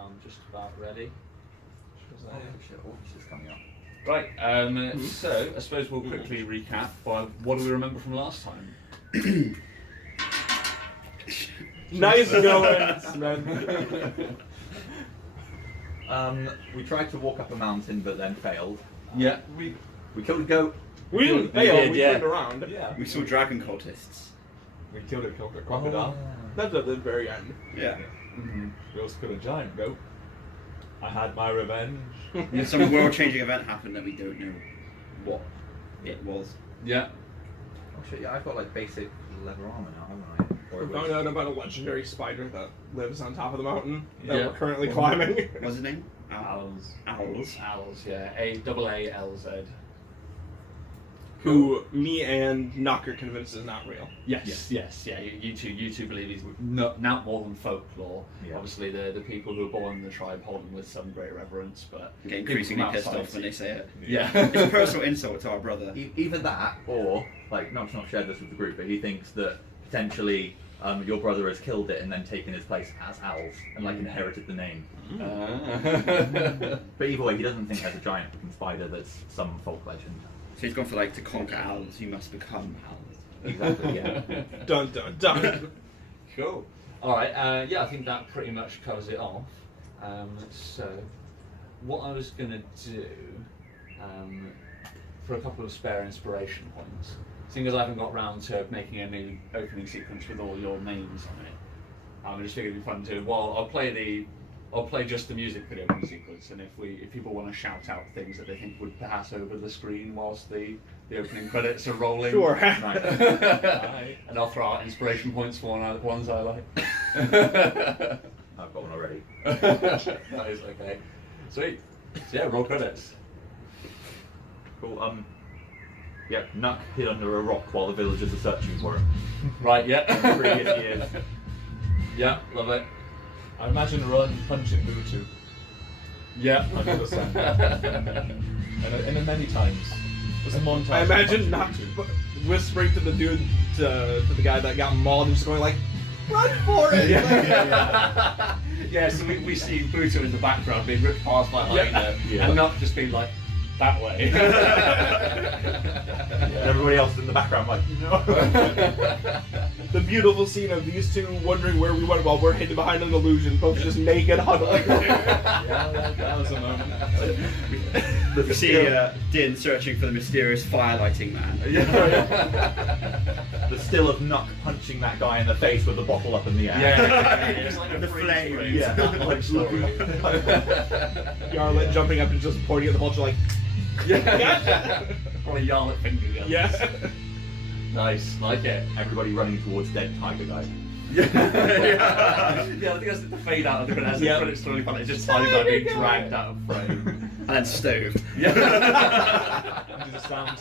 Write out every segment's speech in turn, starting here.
I'm just about ready. Oh shit, August is coming up. Right, so I suppose we'll quickly recap by what do we remember from last time? Nice going, man. We tried to walk up a mountain but then failed. Yeah. We killed a goat. We didn't fail, did, we yeah. turned around. Yeah. We saw dragon cultists. We killed a crocodile. That's at the very end. Yeah. Mm-hmm. We also killed a giant goat. I had my revenge. Some world-changing event happened that we don't know what it was. Yeah. Oh shit, yeah, I've got like basic leather armor now, haven't I? Or We it was- found out about a legendary spider that lives on top of the mountain that Yeah. we're currently climbing. What's his name? Aalz. Owls. Aalz, yeah. A-double-A-L-Z. Who me and Knocker convinced is not real. Yes, yeah. You two believe he's not more than folklore. Yeah. Obviously, the people who are born in the tribe hold him with some great reverence, but Get people increasingly from pissed outside off when they say it. Yeah. It's a personal insult to our brother. Either that, or like, not shared this with the group, but he thinks that potentially your brother has killed it and then taken his place as Aalz and like inherited the name. But either way, he doesn't think there's a giant fucking spider that's some folk legend. So he's gone for like to conquer owls, you must become owls. Exactly, yeah. Dun dun dun. Cool. All right. Yeah, I think that pretty much covers it off. So, what I was gonna do for a couple of spare inspiration points, seeing as I haven't got round to making a new opening sequence with all your names on it, I just figured it'd be fun to. Well, I'll play just the music for the opening sequence, and if people want to shout out things that they think would pass over the screen whilst the opening credits are rolling, Sure. and I'll throw out inspiration points for ones I like. I've got one already. Nice, okay, sweet. So yeah, roll credits. Cool. Yeah, Nuck hid under a rock while the villagers are searching for him. Right, yeah. Previous years. Yeah, love it. I imagine Run punching Bluetooth Yeah. under the sand. and then many times. There's a montage. I of imagine punching not Bluetooth. whispering to the dude, to the guy that got mauled, and just going like, "Run for it!" Yeah, so we see Buto in the background being ripped past by hyena, and not just being like, that way. And everybody else in the background like, no. The beautiful scene of these two wondering where we went while we're hidden behind an illusion, both just naked, huddling. Yeah, that was a moment. We see Din searching for the mysterious fire-lighting man. The still of Nuck punching that guy in the face with the bottle up in the air. Yeah, it's like The a freeze flame. frame. Yeah. Like story. Yarlet jumping up and just pointing at the vulture like, Yeah. Probably Yarlet finger guns. yeah. Nice, like it. Everybody running towards dead tiger guy. Yeah, I think that's the fade out of the credits. Yeah. The credits really fun. It's just Tiger Guy being dragged out of frame. And then stoved. Yeah. Do the sound.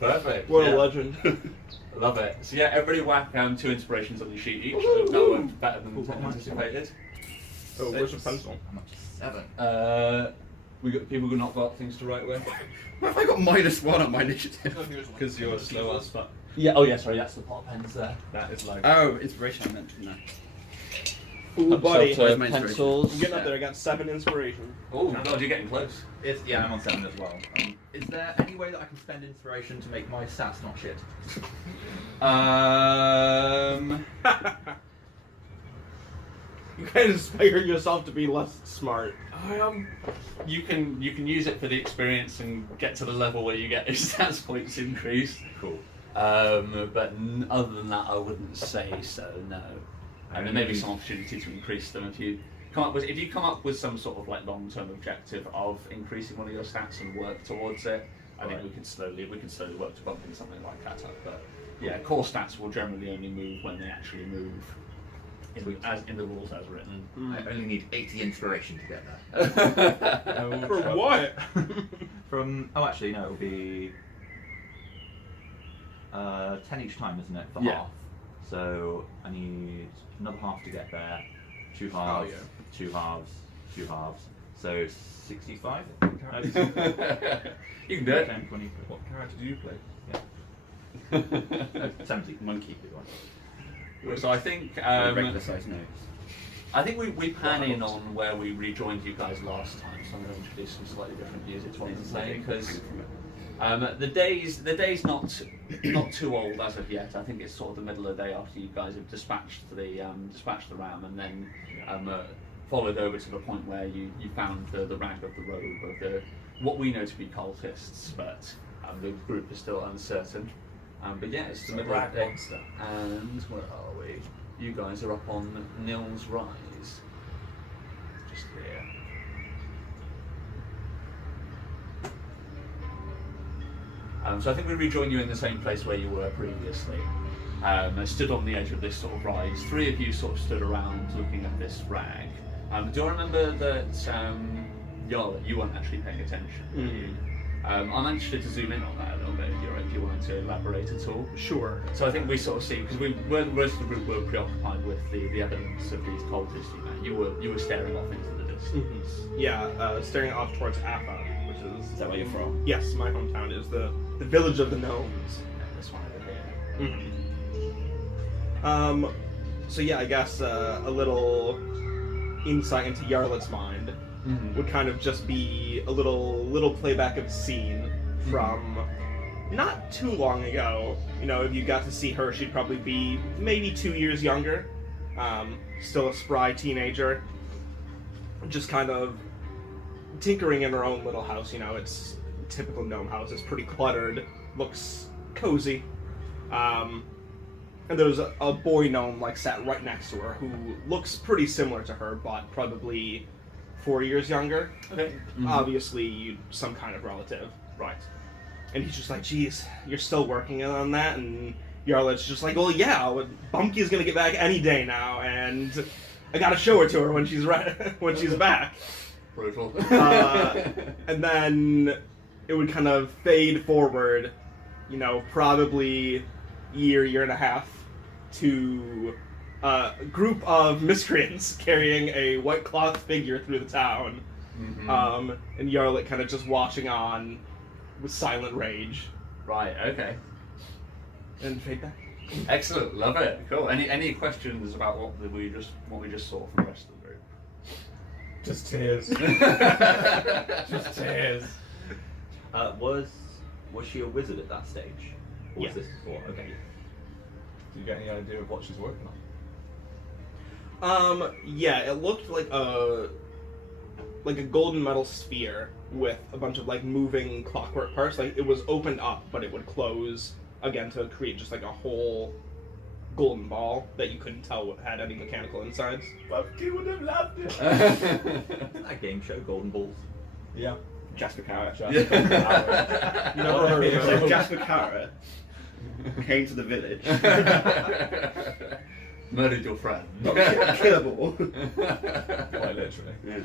Perfect. What yeah. a legend. Love it. So yeah, everybody whack 2 inspirations on the sheet each. That went better than anticipated. Oh, where's the pencil? How much? 7. We got people who not got things to write with. What have I got -1 on my initiative? Because you're slow as fuck. Yeah. Oh yeah. Sorry, that's the pot pens there. That is like. Oh, inspiration I meant. No. Ooh, buddy. Where's my inspiration? Pencils. I'm getting up there. I got 7 inspiration. Oh god, you're getting close. Yeah, I'm on 7 as well. Is there any way that I can spend inspiration to make my stats not shit? You can inspire yourself to be less smart. You can use it for the experience and get to the level where you get your stats points increased. Cool. But other than that, I wouldn't say so. No. And there may be some opportunity to increase them if you come up with some sort of like long-term objective of increasing one of your stats and work towards it. I think we can slowly work to bumping something like that up. But yeah, core stats will generally only move when they actually move. In the rules as written. I only need 80 inspiration to get there. For what? Actually, no, it'll be 10 each time, isn't it? For Yeah. half. So I need another half to get there. 2 halves, 2 halves, 2 halves. So 65. You can do it. 10, 20. What character do you play? 70. Monkey. So I think Regular size nose. I think we pan in on where we rejoined you guys last time, so I'm going to introduce some slightly different music to what I'm playing because the day's not too old as of yet. I think it's sort of the middle of the day after you guys have dispatched the ram, and then followed over to the point where you found the rag of the robe of the what we know to be cultists, but the group is still uncertain. But yeah, it's the middle of the day, monster. and where are we? You guys are up on Nil's Rise, just here. So I think we rejoin you in the same place where you were previously. I stood on the edge of this sort of rise. Three of you sort of stood around looking at this rag. Do I remember that, Yarla, you weren't actually paying attention? Mm-hmm. I'm interested to zoom in on that a little bit if you wanted to elaborate at all. Sure. So I think we sort of see, because the rest of the group were preoccupied with the evidence of these cultists you met. You were staring off into the distance. Yeah, staring off towards Appa, which is... Is that where you're from? Yes, my hometown is the village of the gnomes. This one over here. So yeah, I guess a little insight into Yarlet's mind would kind of just be a little playback of the scene from not too long ago. You know, if you got to see her, she'd probably be maybe 2 years younger, still a spry teenager, just kind of tinkering in her own little house. You know, it's a typical gnome house. It's pretty cluttered, looks cozy. And there's a boy gnome like sat right next to her who looks pretty similar to her, but probably 4 years younger. Okay. Obviously, some kind of relative. Right. And he's just like, geez, you're still working on that? And Yarlet's just like, well, yeah, Bumpky's gonna get back any day now, and I gotta show it to her when she's when she's back. Brutal. And then it would kind of fade forward, you know, probably year and a half, to a group of miscreants carrying a white cloth figure through the town, and Yarlet kind of just watching on with silent rage. Right. Okay. And fade back. Excellent. Love it. Cool. Any questions about what we just saw from the rest of the group? Just tears. Just tears. Was she a wizard at that stage? Or Yeah. was this before? Okay. Do you get any idea of what she's working on? Yeah, it looked like a golden metal sphere with a bunch of like moving clockwork parts. Like it was opened up, but it would close again to create just like a whole golden ball that you couldn't tell what had any mechanical insides. Bumpkin would have loved it. That game show, Golden Balls. Yeah. Jasper Carrot. Jasper Carrot. You never heard of So it. Jasper Carrot came to the village. Murdered your friend. Killable. Quite literally. Yeah.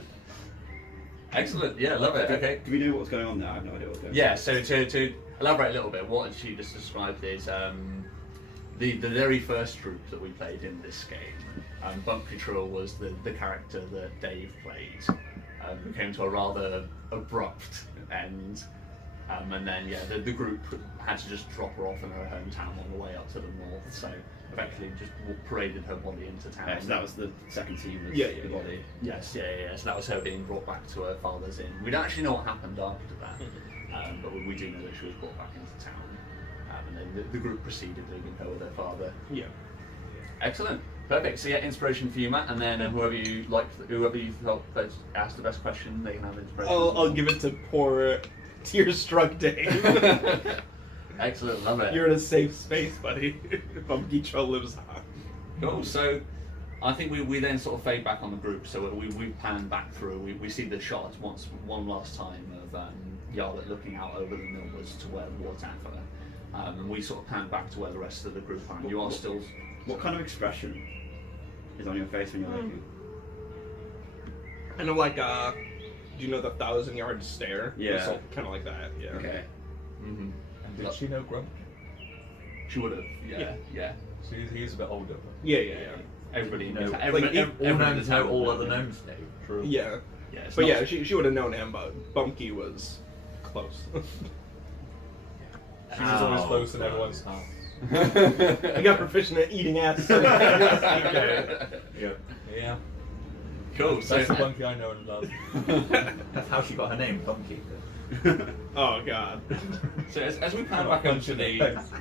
Excellent. Yeah, love it. Okay. Do we know what's going on now? I have no idea what's going on. Yeah. So to elaborate a little bit, what she just described is the very first group that we played in this game. Bump Control was the character that Dave played. We came to a rather abrupt end. And then, yeah, the group had to just drop her off in her hometown on the way up to the north, so eventually just paraded her body into town. Okay, so that was the second scene with Yeah, the body. Yes, yeah. So that was her being brought back to her father's inn. We don't actually know what happened after that, but we do know that she was brought back into town. And then the group proceeded leaving her with her father. Yeah. Excellent. Perfect. So yeah, inspiration for you, Matt, and then whoever you felt asked the best question, they can have inspiration. I'll give it to poor tear-struck Dave. Excellent, love it. You're in a safe space, buddy. Bumpy lives on. Cool. So I think we then sort of fade back on the group. So we pan back through. We see the shot one last time of Yarlet looking out over the millwoods to where the water and we sort of pan back to where the rest of the group are. You are still. What kind of expression is on your face when you're looking? I know, like, do you know the 1,000-yard stare? Yeah. Kind of like that, yeah. Okay. Mm-hmm. And did she know Grump? She would have. Yeah. So he's a bit older. But... Yeah. Everybody No, knows. all Everybody gnomes know all other gnomes know. True. Yeah. Yeah, it's But not- yeah, she would have known him, but Bumpy was close. She was always close in everyone's heart. I got proficient at eating ass. Okay. Yeah. Yeah. Cool. So That's the Bunky I know and love. That's how she got her name, Bunky. Oh god. So as we pan back onto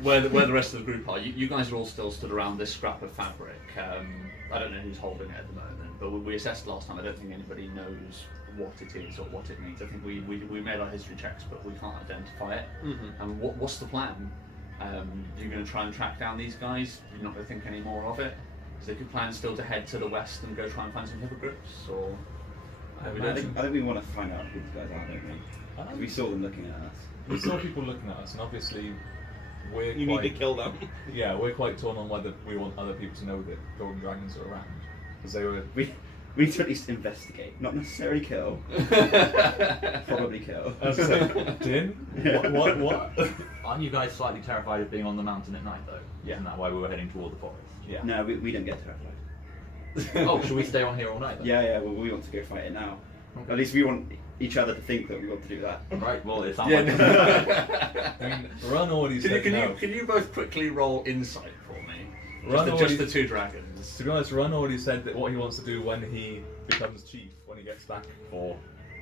where the rest of the group are, you guys are all still stood around this scrap of fabric. I don't know who's holding it at the moment, but we assessed last time. I don't think anybody knows what it is or what it means. I think we made our history checks, but we can't identify it. And what's the plan? You're going to try and track down these guys? You're not going to think any more of it? Is the plan still to head to the west and go try and find some hippogriffs, or? I think we want to find out who these guys are, don't we? 'Cause we saw them looking at us. We saw people looking at us, and obviously we're You quite, need to kill them. Yeah, we're quite torn on whether we want other people to know that golden dragons are around, because they were. We need to at least investigate, not necessarily kill. Probably kill. Din? Yeah. What? Aren't you guys slightly terrified of being on the mountain at night, though? Yeah. Isn't that why we were heading toward the forest? Yeah. No, we don't get terrified. Oh, should we stay on here all night then? Yeah, well, we want to go fight it now. At least we want each other to think that we want to do that. Right, well, it sounds Yeah. like... I mean, Run already said no. Can you both quickly roll insight for me? Run Just already- the two dragons. To be honest, Run already said that what he wants to do when he becomes chief, when he gets back,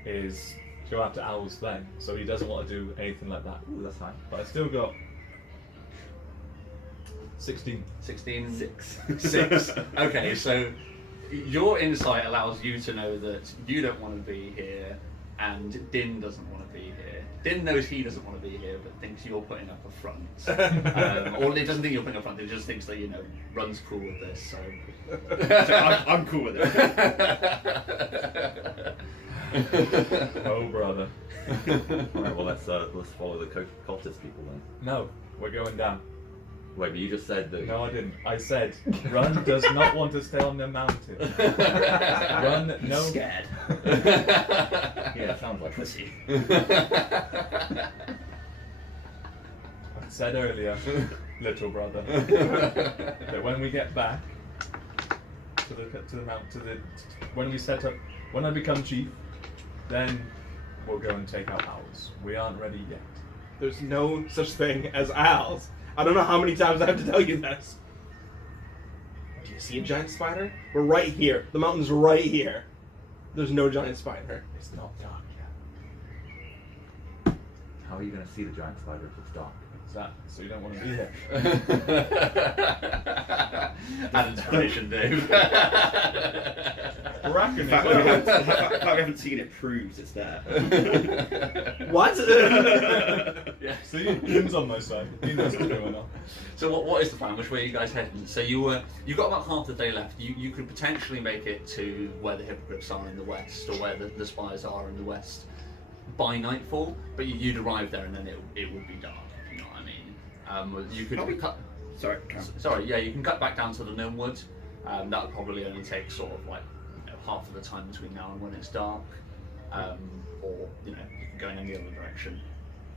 is go after Aalz then. So he doesn't want to do anything like that. Ooh, that's fine. But I still got 16. 16. 6. 6. Okay, so your insight allows you to know that you don't want to be here, and Din doesn't want to be here. Din knows he doesn't want to be here, but thinks you're putting up a front. Or it doesn't think you're putting up a front. It just thinks that Run's cool with this. So, So I'm cool with it. Oh, brother. Alright, well, let's follow the cultist people then. No, we're going down. Wait, but you just said that... No, I didn't. I said Run does not want to stay on the mountain. Run, no. Scared. Yeah, sounds like Pussy. I said earlier, little brother, that when we get back to the when we set up, when I become chief, then we'll go and take out Aalz. We aren't ready yet. There's no such thing as Aalz. I don't know how many times I have to tell you this. Do you see a giant spider? We're right here. The mountain's right here. There's no giant spider. It's not dark yet. How are you going to see the giant spider if it's dark? Is that so? You don't want to be here? Add inspiration, Dave. The fact that we haven't seen it proves it's there. What? Yeah. See, Din's on my side. He knows what's going on. So what is the plan? Which way are you guys heading? So you got about half the day left. You could potentially make it to where the hippogriffs are in the west, or where the spires are in the west by nightfall. But you'd arrive there and then it would be dark. If you know what I mean. You could cut. Sorry, Sorry, yeah, you can cut back down to the Gnome Wood. That would probably only take sort of like half of the time between now and when it's dark. Or you can go in any other direction.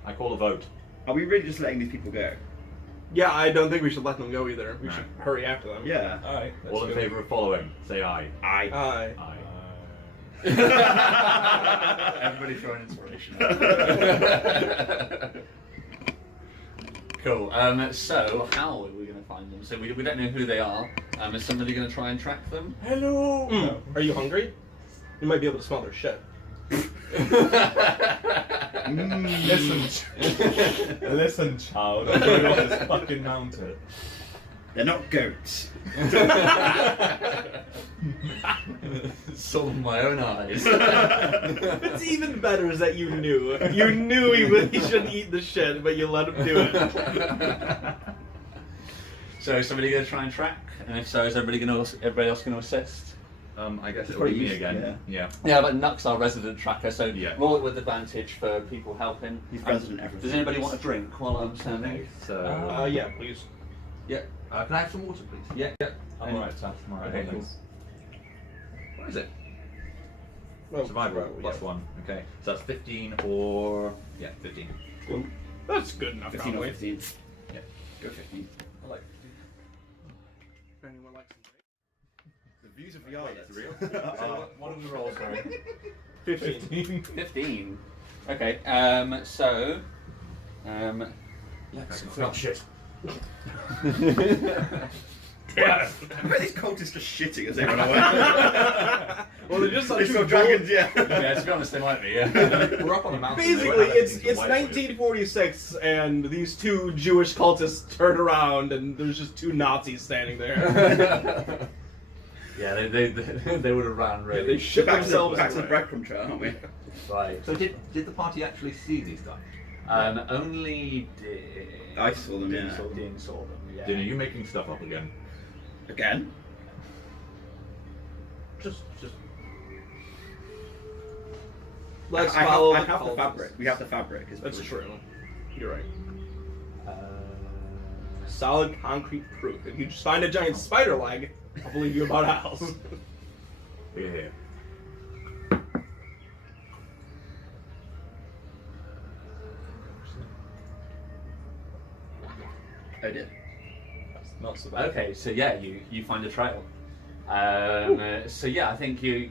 I call a vote. Are we really just letting these people go? Yeah, I don't think we should let them go either. We No. should hurry after them. Yeah. Alright. All in favour of following, say aye. Aye. Aye. Aye. Everybody throw an inspiration. Cool. So how are we going to find them? So we don't know who they are. Is somebody going to try and track them? Hello. No. Are you hungry? You might be able to smell their shit. Listen, child. I'm going off this fucking mountain. They're not goats. Saw with my own eyes. What's even better is that you knew. You knew he shouldn't eat the shit, but you let him do it. So is somebody going to try and track? And if so, is everybody else going to assist? I guess it'll Probably be me used- again. Yeah. Yeah, but Nuck's our resident tracker, so Yeah. roll it with advantage for people helping. He's resident everything. Does anybody want a drink while I'm standing? So... Yeah, please. Yeah. can I have some water, please? Yeah. I'm alright, Taff. I'm alright. Okay, cool. What is it? Well, Survival, yeah. plus 1. Okay, so that's 15 or... Yeah, 15. Cool. That's good enough, 15 or probably. 15. Yeah. Go 15. I like If anyone likes some The views of the Aalz. real? What are the rolls, sorry? 15. 15. Okay, so... Shit. Yeah. I bet these cultists are shitting as they run away. Well, they're just They such saw dragons, yeah. Yeah, to be honest, they might be. Yeah. We're up on a mountain. Basically, it's 1946, and these two Jewish cultists turn around, and there's just two Nazis standing there. Yeah, they would have ran really. They ship Back to themselves the away. breadcrumb trail, aren't we? Right. So did the party actually see these guys? Only I saw them, yeah. Dean saw them. Yeah. Dean, are you making stuff up again? Again? Just. Let's I follow have the cultists. fabric. We have the fabric. That's true. You're right. Uh, Solid concrete proof. If you just find a giant spider leg, I'll believe you about Aalz. Yeah. I did. That's not so bad. okay, so yeah, you find a trail. So yeah, I think you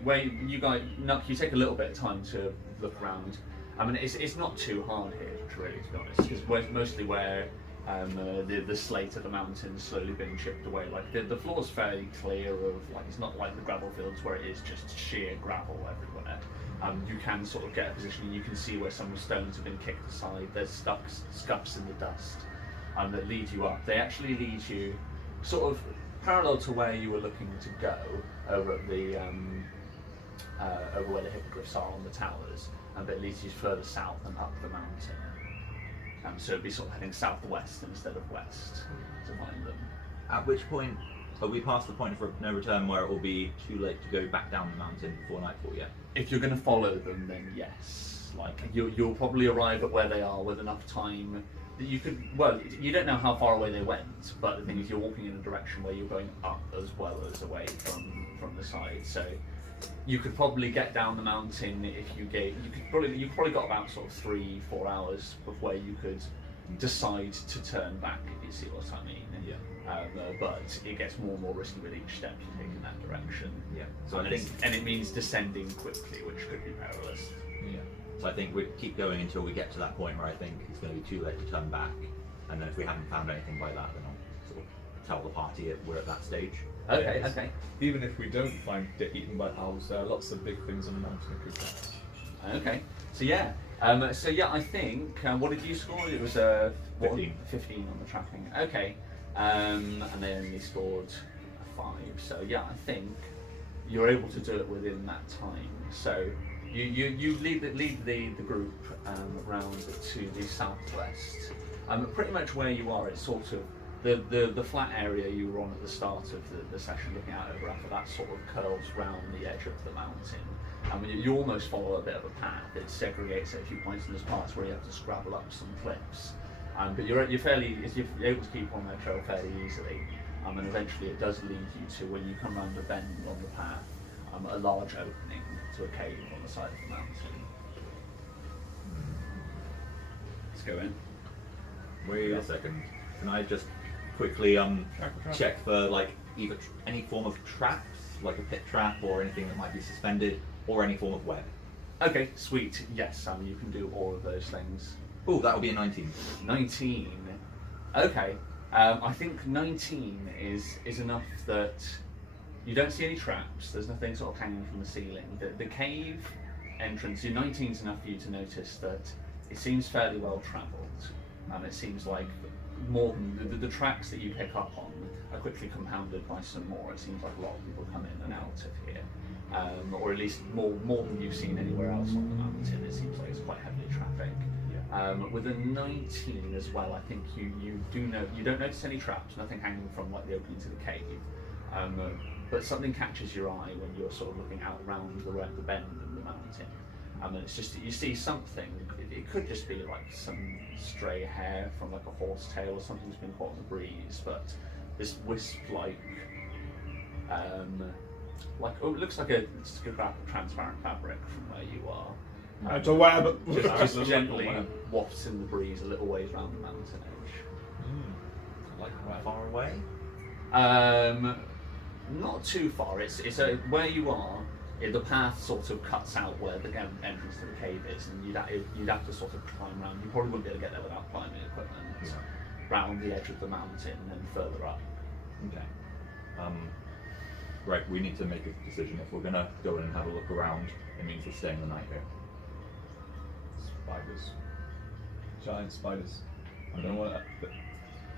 take a little bit of time to look around. I mean, it's not too hard here, really, to be honest. It's mostly where the slate of the mountain's slowly been chipped away. Like the floor's fairly clear of like it's not like the gravel fields where it is just sheer gravel everywhere. You can sort of get a position and you can see where some stones have been kicked aside. There's scuffs in the dust that lead you up. They actually lead you sort of parallel to where you were looking to go over at the over where the hippogriffs are on the towers, but it leads you further south and up the mountain. So it'd be sort of heading southwest instead of west to find them. At which point are we past the point of no return where it will be too late to go back down the mountain before nightfall yet? If you're going to follow them, then yes. Like you'll probably arrive at where they are with enough time that you could. Well, you don't know how far away they went, but the thing is, you're walking in a direction where you're going up as well as away from the side. So you could probably get down the mountain if you probably got about sort of 3-4 hours before you could decide to turn back, if you see what I mean. Yeah. But it gets more and more risky with each step you take in that direction. Yeah. So and I think. and it means descending quickly, which could be perilous. Yeah. So I think we'd keep going until we get to that point where I think it's going to be too late to turn back, and then if we haven't found anything by that, then I'll sort of tell the party we're at that stage. Okay, Yes. okay. Even if we don't get eaten by owls, there are lots of big things on the mountain that could catch. Okay. So yeah. I think what did you score? It was 15. 15 on the trapping. Okay. And they only scored a 5. So yeah, I think you're able to do it within that time. So you lead the group round to the southwest. Pretty much where you are, it's sort of the flat area you were on at the start of the session, looking out over after that sort of curls round the edge of the mountain. You almost follow a bit of a path. It segregates at a few points, and there's parts where you have to scrabble up some cliffs. But you're able to keep on that trail fairly easily. And eventually it does lead you to, when you come round a bend on the path, a large opening to a cave on the side of the mountain. Let's go in. Wait a second. Can I just quickly Track. check for like either any form of traps, like a pit trap or anything that might be suspended, or any form of web? Okay, sweet. Yes, you can do all of those things. Oh, that will be a 19. 19. Okay. I think 19 is enough that you don't see any traps. There's nothing sort of hanging from the ceiling. The cave entrance, your 19 is enough for you to notice that it seems fairly well travelled. It seems like more than the tracks that you pick up on are quickly compounded by some more. It seems like a lot of people come in and out of here, or at least more than you've seen anywhere else on the mountain. It seems like it's quite heavily trafficked. With a 19 as well, I think you don't notice any traps, nothing hanging from like the opening to the cave, but something catches your eye when you're sort of looking out around the bend of the mountain. It's just that you see something. It could just be like some stray hair from like a horse tail or something that's been caught in the breeze, but this wisp-like, it looks like a transparent fabric from where you are. It's a web. Just gently wafts in the breeze a little ways around the mountain edge. Like right far away? Not too far. It's where you are. The path sort of cuts out where the entrance to the cave is, and you'd have to sort of climb around. You probably wouldn't be able to get there without climbing equipment. Yeah. Round the edge of the mountain and then further up. Okay. Right, we need to make a decision. If we're gonna go in and have a look around, it means we're staying the night here. Spiders. Giant spiders. I don't want to.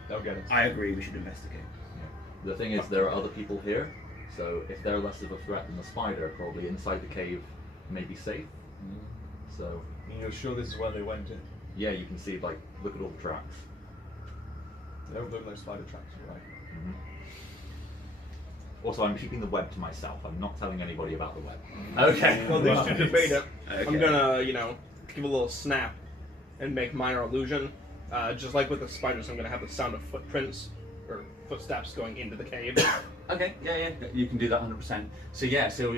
They'll get us. I agree, we should investigate. Yeah. The thing is, there are other people here, so if they're less of a threat than the spider, probably inside the cave may be safe. So. You're sure this is where they went in? Yeah, you can see, like, look at all the tracks. They don't look like spider tracks, right? Mm-hmm. Also, I'm keeping the web to myself. I'm not telling anybody about the web. Okay. Well, these two debate it. Okay. I'm gonna, give a little snap and make minor illusion. Just like with the spiders, I'm gonna have the sound of footprints or footsteps going into the cave. Okay, yeah, you can do that 100%. So yeah, so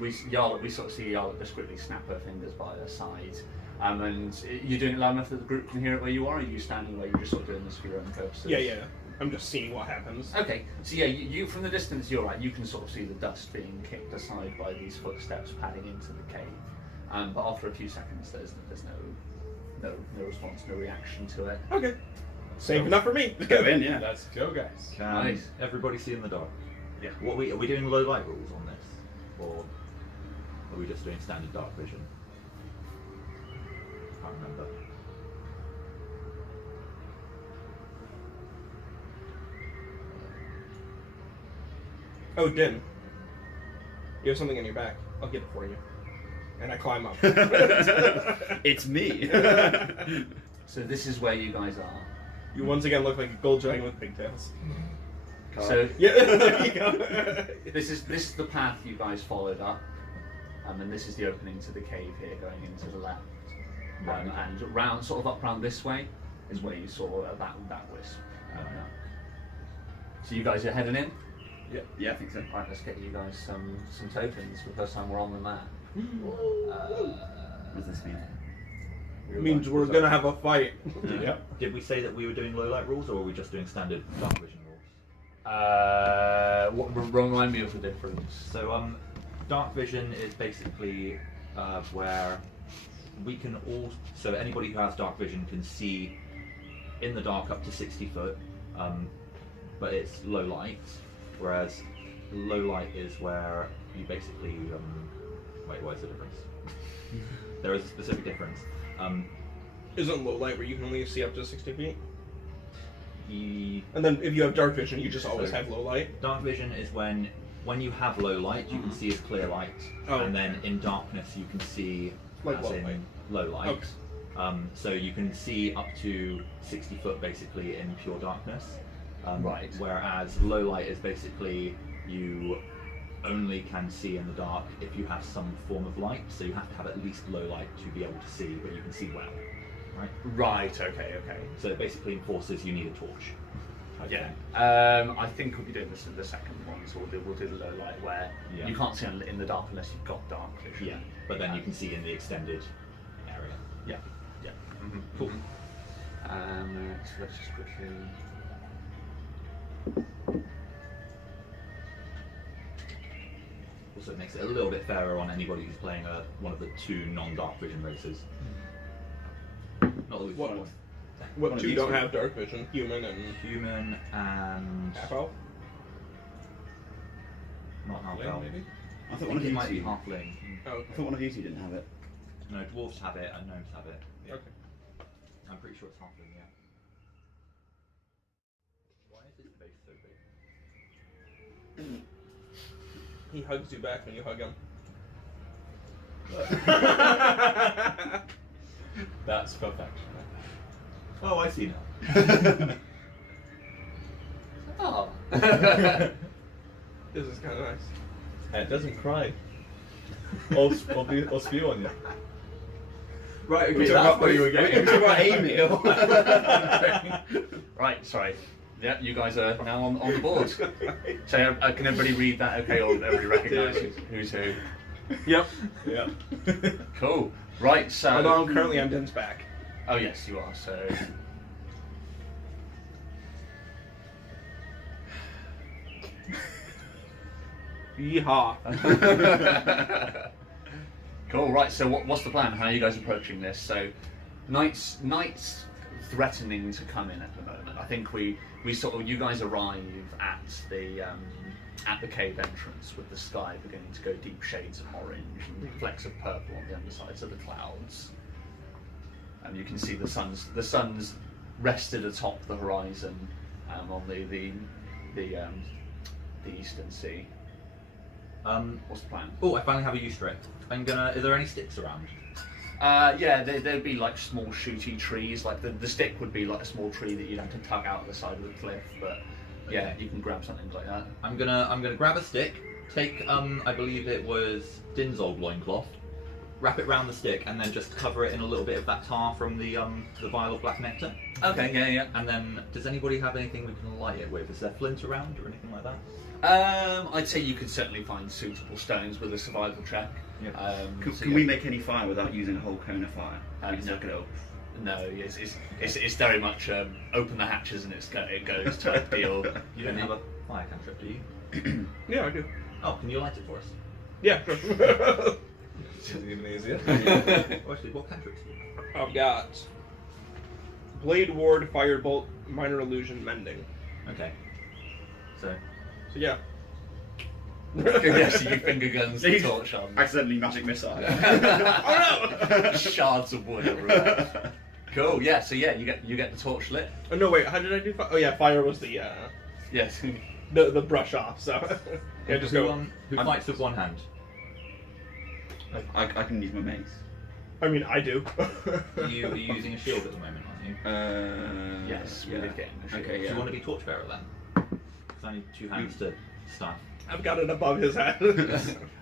we sort of see Yarlet discreetly snap her fingers by her side. And you're doing it loud enough that the group can hear it where you are, or are you standing where you're just sort of doing this for your own purposes? Yeah. I'm just seeing what happens. Okay, so yeah, you from the distance, you're right, you can sort of see the dust being kicked aside by these footsteps padding into the cave. But after a few seconds, there's no response, no reaction to it. Okay. Safe enough for me. Go in, yeah. Let's go, guys. Can Nice. everybody see in the dark? Yeah. Are we doing low light rules on this? Or are we just doing standard dark vision? Can't remember. Oh, Din. You have something in your back. I'll get it for you. And I climb up. It's me. So this is where you guys are. You once again look like a gold dragon with pigtails. So Yeah, there you go. this is the path you guys followed up, and then this is the opening to the cave here, going into the left, and round, sort of up round this way, is where you saw that wisp. So you guys are heading in. Yeah, I think so. Right, let's get you guys some tokens for the first time we're on the map. What does this mean? Means we're gonna have a fight. Yep. Did we say that we were doing low light rules, or were we just doing standard dark vision rules? Remind me of the difference. So, dark vision is basically where we can all. So anybody who has dark vision can see in the dark up to 60 foot, but it's low light. Whereas low light is where you basically. Wait, what is the difference? There is a specific difference. Isn't low light where you can only see up to 60 feet? The And then if you have dark vision, you just always So- have low light. dark vision is when you have low light, you can see as clear light, Oh. and then in darkness you can see Like as low in light. low light. Okay. So you can see up to 60 foot basically in pure darkness. Right. Whereas low light is basically you only can see in the dark if you have some form of light. So you have to have at least low light to be able to see, but you can see well. Right. Right. Okay. So it basically enforces you need a torch. type Yeah. thing. I think we'll be doing this in the second one, so we'll do the low light where Yeah. you can't see in the dark unless you've got dark vision. Yeah. But then you can see in the extended area. Yeah. Yeah. Cool. So let's just quickly. Also, it makes it a little bit fairer on anybody who's playing one of the two non-dark vision races. Not that we've What? one What of two these don't two. have dark vision? Human and human and half elf? not half Lane, elf. maybe? I thought I one of think it you might be two. halfling. Oh, I thought one of you two didn't have it. No, dwarves have it and gnomes have it. okay. I'm pretty sure it's halfling, yeah. Why is his face so big? He hugs you back when you hug him. That's perfection. Oh, I see now. Oh. This is kind of nice. And it doesn't cry. Or spew on you. Right, We okay, talk that's about what you were getting. We talk about a meal. Right. Sorry. Yeah, you guys are now on the board. So can everybody read that? Okay, or everybody recognise who's who? Yep. Yeah. Cool. Right. So. Although I'm currently on Din's back. Oh yes, you are. So. Yeehaw. Cool. Right. So what's the plan? How are you guys approaching this? So, night's threatening to come in at the moment. I think you guys arrive at the cave entrance with the sky beginning to go deep shades of orange and flecks of purple on the undersides of the clouds, and you can see the sun's rested atop the horizon on the eastern sea. What's the plan? Oh, I finally have a use for it. Is there any sticks around? Yeah, there'd be like small shooty trees. Like the stick would be like a small tree that you'd have to tug out of the side of the cliff. But yeah, you can grab something like that. I'm gonna grab a stick. Take I believe it was Din's old loincloth. Wrap it round the stick and then just cover it in a little bit of that tar from the vial of black nectar. Okay, yeah. And then, does anybody have anything we can light it with? Is there flint around or anything like that? I'd say you could certainly find suitable stones with a survival check. Yeah. Can we make any fire without using a whole cone of fire? No. Suck it up. No, it's very much open the hatches and it goes type deal. You don't have a fire cantrip, do you? Yeah, I do. Oh, can you light it for us? Yeah, sure. It's even easier. Oh, actually, what cantrips do you have? I've got Blade Ward, Firebolt, Minor Illusion, Mending. Okay. So yeah. Yes, you finger guns the torch on. Accidentally magic missile. Oh no! Shards of wood everywhere. Cool. Yeah. So yeah, you get the torch lit. Oh no, wait. How did I do? Oh yeah, fire was the Yes. the brush off. So yeah, just go. Who fights with one hand? I can use my mace. I mean, I do. Are you using a shield at the moment, aren't you? Yes. We did get in the shield. Okay. Do Yeah. you want to be torchbearer then? Because I need 2 hands to staff. I've got it above his head.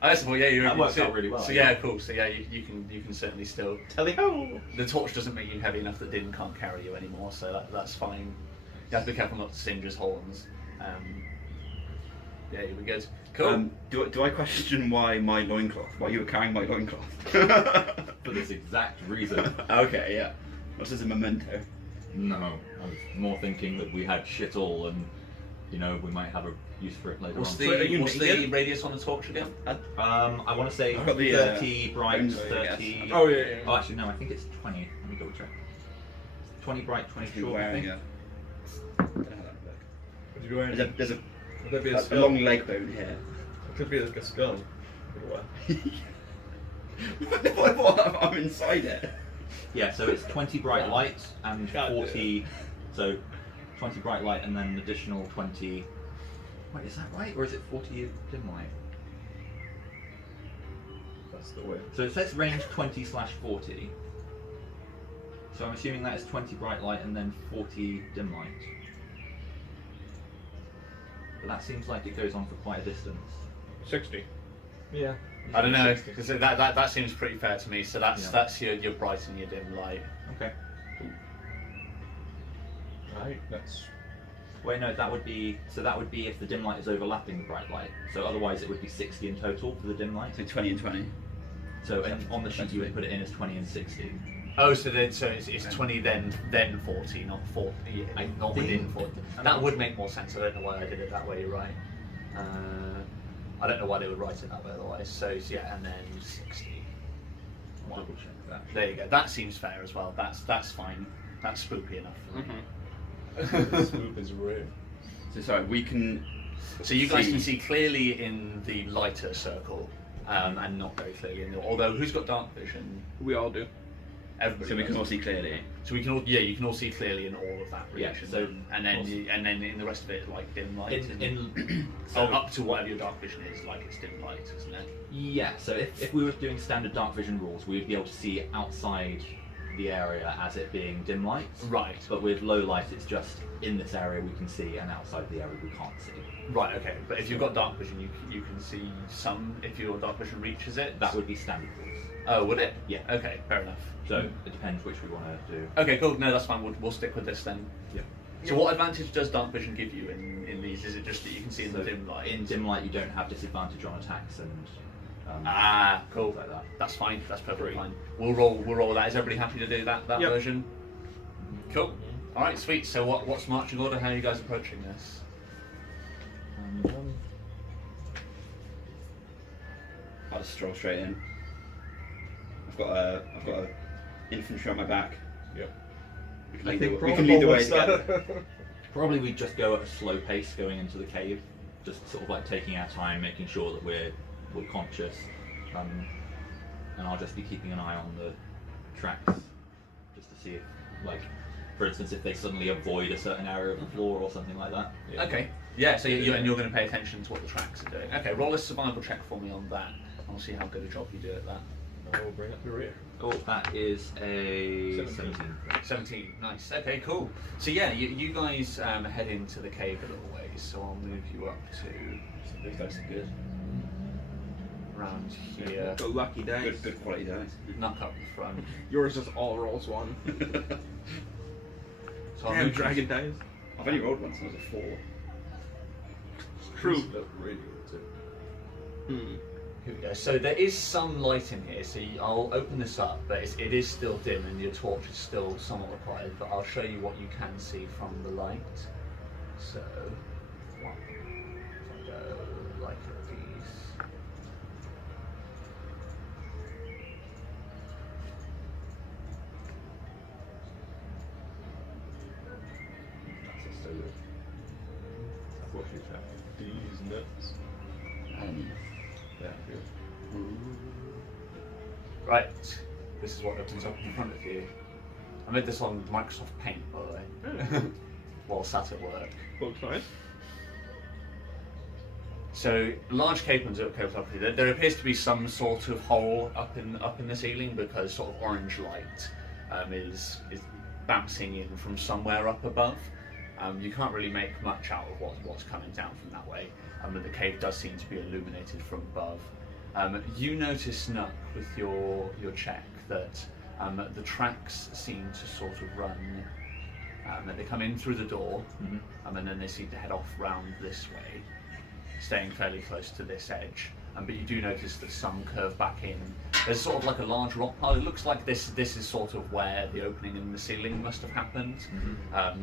I suppose yeah, That works out really well. So yeah, cool. So yeah, you can certainly still. Telly ho! The torch doesn't make you heavy enough that Din can't carry you anymore, so that's fine. You have to be careful not to singe his horns. Yeah, you'll be good. Cool. Do I question why you were carrying my loincloth? For this exact reason. Okay, yeah. What's as a memento? No, I was more thinking that we had shit all and, we might have a use for it later What's on. the radius on the torch again? I want to say I've got the, 30 bright, rainbow, I 30... Oh yeah. Oh, actually, no, I think it's 20. Let me double check. 20 bright, 20 Should be short, I wearing think. I don't know how that works. Would you be wearing? There's Would there be a a skull? long leg bone here. It could be like a skull. What? I'm inside it. Yeah, so it's 20 bright light and God 40... So, 20 bright light and then an additional 20... Wait, is that right? Or is it 40 dim light? That's the way. So it says range 20/40. So I'm assuming that is 20 bright light and then 40 dim light. But that seems like it goes on for quite a distance. 60. Yeah. I don't know, because that seems pretty fair to me. So Yeah. that's your bright and your dim light. Okay. Right. That's. Wait, no, that would be if the dim light is overlapping the bright light. So otherwise it would be 60 in total for the dim light. So 20 and 20. So on the sheet you would put it in as 20 and 60. Oh, so it's 20 then 40, not 40. I Not think- within 40. That would make more sense. I don't know why I did it that way. You're right. I don't know why they would write it that way otherwise. So yeah, and then 60. I'll double check that. There you go. That seems fair as well. That's fine. That's spooky enough for me. The swoop is real. So sorry, we can. So you guys can see clearly in the lighter circle, and not very clearly in the. Although who's got dark vision? We all do. Everybody. So we can does. all see clearly. So we can all. Yeah, you can all see clearly in all of that Yeah, region. so- and then in the rest of it, like dim light. In so up to whatever your dark vision is, like it's dim light, isn't it? Yeah, so if we were doing standard dark vision rules, we would be able to see outside the area as it being dim light. Right. But with low light, it's just in this area we can see, and outside the area we can't see. Right. Okay. But if you've got dark vision, you can see some. If your dark vision reaches it, That would be standard rules. Oh, would it? Yeah. Okay. Fair enough. So it depends which we want to do. Okay. Cool. No, that's fine. We'll stick with this then. Yeah. So what advantage does dark vision give you in these? Is it just that you can see in the dim light? In dim light, you don't have disadvantage on attacks and Cool. things like that. That's fine. That's perfectly Great. fine. We'll roll that. Is everybody happy to do that Yep. version? Cool. All right. Sweet. So what's marching order? How are you guys approaching this? I'll just stroll straight in. I've got a infantry on my back. Yep. We can lead the way Protocol together. was Probably we'd just go at a slow pace going into the cave, just sort of like taking our time, making sure that we're conscious, and I'll just be keeping an eye on the tracks, just to see if, like, for instance, if they suddenly avoid a certain area of the floor or something like that. Yeah. Okay. Yeah. So you're going to pay attention to what the tracks are doing. Okay. Roll a survival check for me on that. I'll see how good a job you do at that. I will bring up the rear. Oh, that is a 17. 17. Nice. Okay. Cool. So yeah, you guys head into the cave a little ways. So I'll move you up to These dice are good. around here. The lucky dice. Good quality dice. Knock up the front. Yours just all rolls 1. So I'll Damn, move you- dragon dice. I've only rolled once, and it was a 4. True. These look really good too. Here we go. So there is some light in here, so I'll open this up, but it is still dim and your torch is still somewhat required, but I'll show you what you can see from the light. So, if I go like these. That's a good. What you have? These nuts. Yeah, good. Right, this is what opens up in front of you. I made this on Microsoft Paint, by the way, while sat at work. Looks nice. So large cave opens up here. There appears to be some sort of hole up in the ceiling because sort of orange light is bouncing in from somewhere up above. You can't really make much out of what's coming down from that way, but the cave does seem to be illuminated from above. You notice, Snuck, with your check that the tracks seem to sort of run. They come in through the door, and then they seem to head off round this way, staying fairly close to this edge. But you do notice that some curve back in. There's sort of like a large rock pile. It looks like this is sort of where the opening in the ceiling must have happened.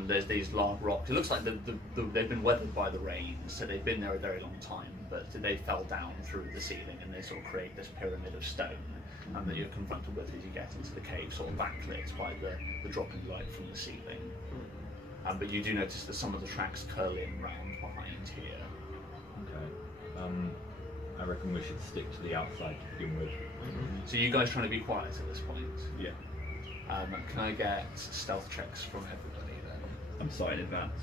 There's these large rocks. It looks like they've been weathered by the rain, so they've been there a very long time, but they fell down through the ceiling and they sort of create this pyramid of stone that you're confronted with as you get into the cave, sort of backlit by the dropping light from the ceiling. But you do notice that some of the tracks curl in round behind here. Okay. I reckon we should stick to the outside to begin with. So you guys trying to be quiet at this point? Yeah. Can I get stealth checks from everybody then? I'm sorry in advance.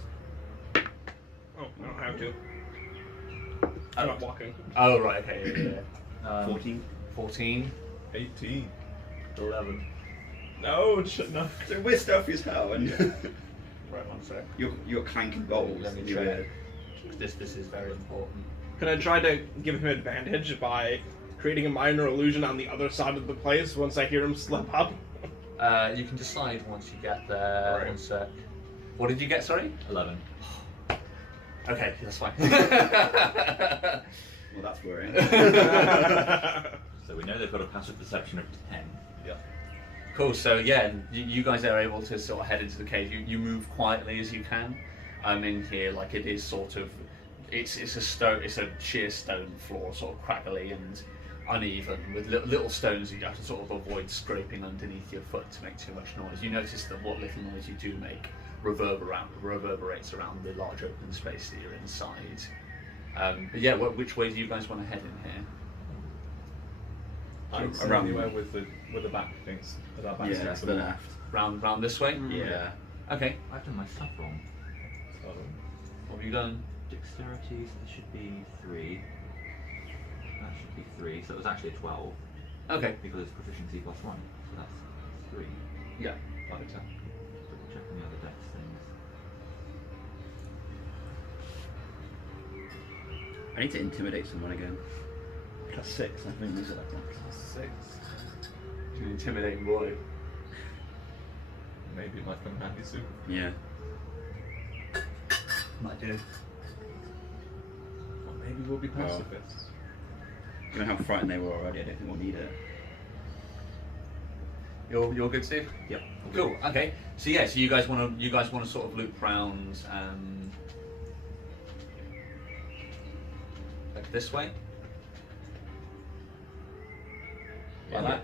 Oh, I don't have to. I'm not walking. Oh right, okay, yeah. 14. 14. 18. 11. No, it should not. So we're stealthy as hell, and Right, one sec. you're clanking bowls. Let me in your check. ear. This is very important. Can I try to give him advantage by creating a minor illusion on the other side of the place once I hear him slip up? You can decide once you get there. Right. One sec. What did you get? Sorry. 11. Okay, that's fine. Well, that's worrying. So we know they've got a passive perception of 10. Yeah. Cool. So yeah, you guys are able to sort of head into the cave. You move quietly as you can. In here, like it is sort of, it's a sheer stone floor, sort of crackly and uneven with little stones you have to sort of avoid scraping underneath your foot to make too much noise. You notice that what little noise you do make reverberates around the large open space that you're inside. But yeah, which way do you guys want to head in here? I'm Around anywhere with the back things. With our backs Yeah, against to the the wall. left. Round this way? Yeah. Okay. I've done my stuff wrong. So, What have you done? Dexterity, so this should be 3. That should be 3, so it was actually a 12. Okay. Because it's proficiency +1, so that's 3. Yeah. like that. Double check on the other dex things. I need to intimidate someone again. +6, I think these are that one. 6. You're an intimidating boy. Maybe it might come in handy soon. Yeah. Might do. Or maybe we'll be pacifists. Given how frightened they were already, I don't think we'll need it. You're good, Steve? Yep. Cool. Okay. So yeah, so you guys want to sort of loop round like this way. Like Yeah. that.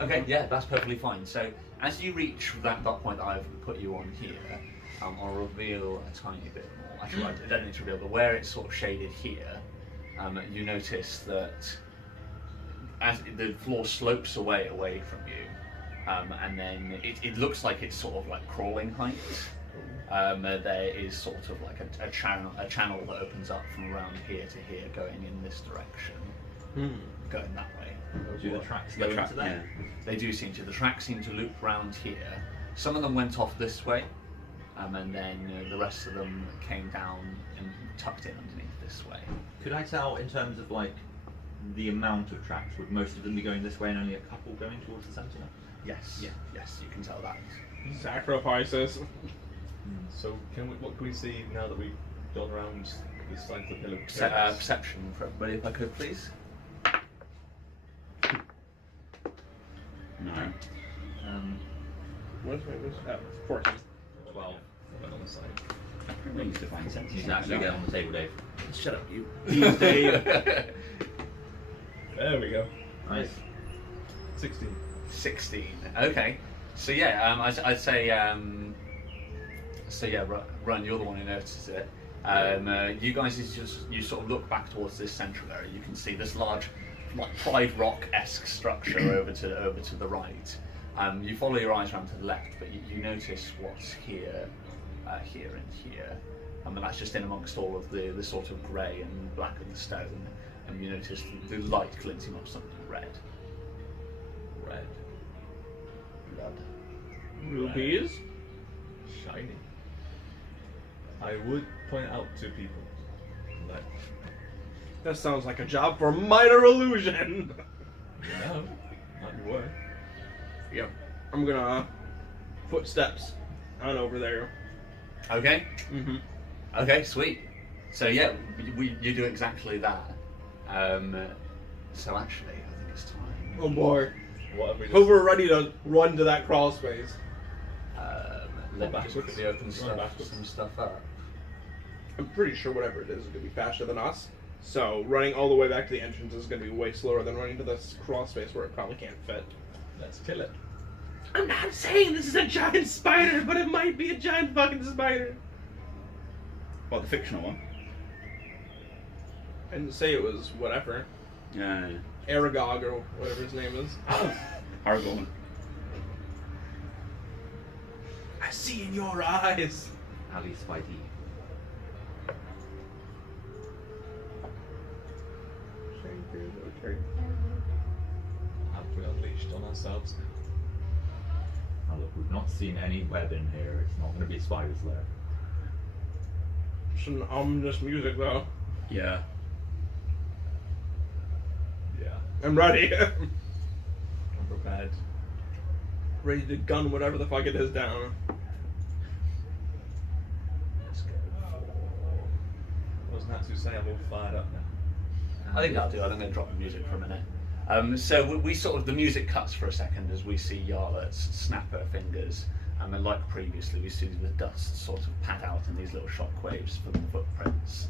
Okay. Yeah, that's perfectly fine. So as you reach that point that I've put you on here, I'll reveal a tiny bit more. Actually, I don't need to reveal, but where it's sort of shaded here, you notice that as the floor slopes away from you, and then it looks like it's sort of like crawling height. There is sort of like a channel that opens up from around here to here, going in this direction, going that way. Do the tracks The go tra- into that? yeah. They do seem to. The tracks seem to loop round here. Some of them went off this way, and then the rest of them came down and tucked in underneath this way. Could I tell in terms of like the amount of tracks? Would most of them be going this way and only a couple going towards the centre? Yes. Yeah. Yes, you can tell that. Sacrifices. So what can we see now that we've gone around this side of the pillar? Perception for everybody, if I could, please. No. What's my 14. 12. Went on the side. We need to find sense. You can actually get on the table, Dave. Shut up, you. These days. There we go. Nice. 16. 16. Okay. So yeah, I'd say. So yeah, Run, you're the one who notices it. You guys you sort of look back towards this central area. You can see this large, like Pride Rock-esque structure over to the right. You follow your eyes around to the left, but you notice what's here, here and here. And that's just in amongst all of the sort of grey and black of the stone. And you notice the light glinting off something red. Red. Blood. Rupees? Shiny. I would point out to people that That sounds like a job for minor illusion. no, might be worth. Yep. I'm gonna footsteps on over there. Okay. Mm-hmm. Okay, sweet. So yeah, you do exactly that. So actually, I think it's time. Oh boy. What have we Hope we're ready to run to that crawl space. Let me just backwards. quickly open Run backwards. some stuff up. I'm pretty sure whatever it is gonna be faster than us. So running all the way back to the entrance is gonna be way slower than running to this crawl space where it probably can't fit. Let's kill it. I'm not saying this is a giant spider, but it might be a giant fucking spider. What, the fictional one? I didn't say it was whatever. Yeah. Aragog or whatever his name is. Aragorn. I see in your eyes. Ali Spidey. Have we unleashed on ourselves now? Oh, look, we've not seen any web in here. It's not going to be a spider's lair. Some ominous music though. Yeah. Yeah. I'm ready. I'm prepared. Ready to gun whatever the fuck it is down. Let's go. What does Natsu say? I'm all fired up now. I think that'll do. I'm going to drop the music for a minute. So we sort of, the music cuts for a second as we see Yarlet snap her fingers, and like previously, we see the dust sort of pad out in these little shock waves from the footprints.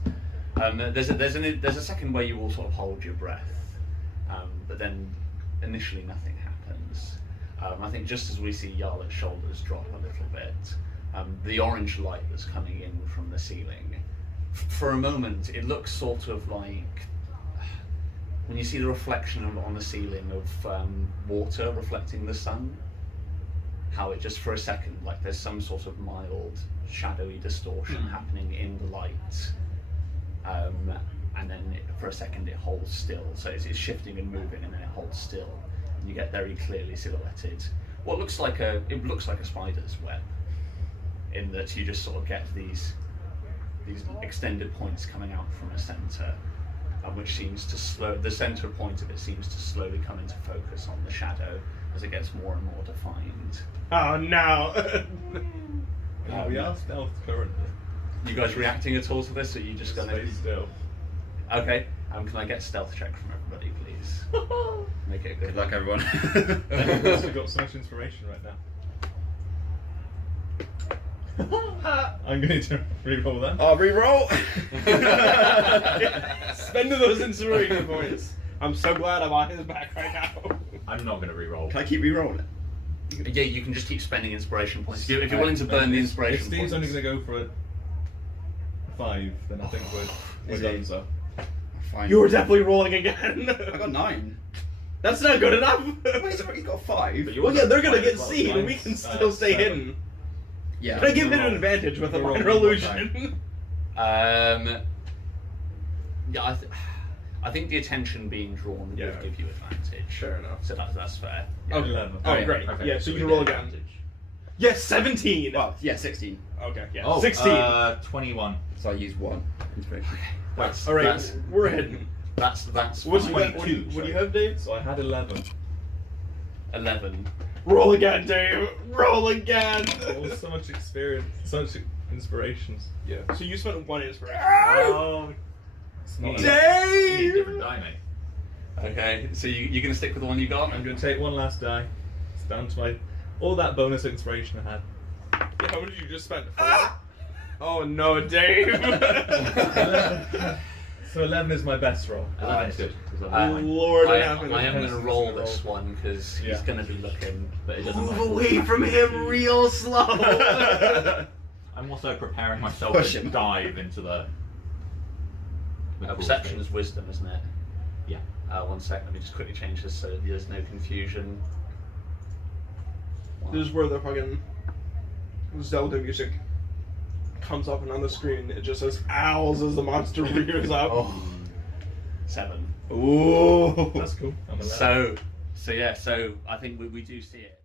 There's a second where you all sort of hold your breath, but then initially nothing happens. I think just as we see Yarlet's shoulders drop a little bit, the orange light that's coming in from the ceiling, for a moment, it looks sort of like when you see the reflection on the ceiling of water reflecting the sun, how it just for a second, like there's some sort of mild shadowy distortion happening in the light, and then for a second it holds still, so it's shifting and moving, and then it holds still, and you get very clearly silhouetted what looks like a spider's web, in that you just sort of get these extended points coming out from a center, which seems to the center point of it seems to slowly come into focus on the shadow as it gets more and more defined. Oh no. We are stealth currently. You guys reacting at all to this, or are you just gonna? Stay still. Okay. Can I get a stealth check from everybody, please? Make it a Good luck, everyone. We've also got so much inspiration right now. I'm going to re-roll that. Oh, re-roll! Spend those inspiration points. I'm so glad I'm on his back right now. I'm not going to re-roll. Can I keep re-rolling? Yeah, you can just keep spending inspiration points. If you're willing to burn the inspiration If Steve's points. only going to go for a 5, then I think we're Is done, he? so. Fine. You were definitely rolling again. I got 9. That's not good enough. Wait, he's got 5. But you Well, yeah, they're gonna Fine get as well. seen, and we can still stay 7. hidden. Yeah. Can I give it roll. an advantage with a We'll roll minor one more illusion? Yeah, I think the attention being drawn Yeah. would give you advantage. Fair enough. So that's fair. Oh, 11. Oh, yeah. great. Okay, Yeah, so you we can get roll again. advantage. Yes, 17. Well, yeah, 16. Okay, yeah. Oh, 16. 21. So I use 1 inspiration. That's All right, That's, we're hidden. that's What's fine. what do you have, Dave? So I had 11. 11. Roll again, Dave. Roll again. Oh, so much experience, so much inspirations. Yeah. So you spent 1 inspiration. Oh, it's not enough. You need Dave. different die, mate. Okay, so you're going to stick with the one you got? I'm going to take one last die. It's down to all that bonus inspiration I had. Yeah, how much did you just spend? Oh no, Dave. So 11 is my best roll. 11's good. 'cause Uh, I'm fine. Lord, I have am going to roll this one because he's Yeah. going to be looking. But it doesn't Move matter. away from him real slow. I'm also preparing myself Push to him. dive into the cool Perception is space. wisdom, isn't it? Yeah. 1 sec, let me just quickly change this so there's no confusion. This is where the fucking Zelda music comes up, and on the screen it just says "Aalz" as the monster rears up. Oh. 7. Ooh. That's cool. I'm 11. So yeah, so I think we do see it.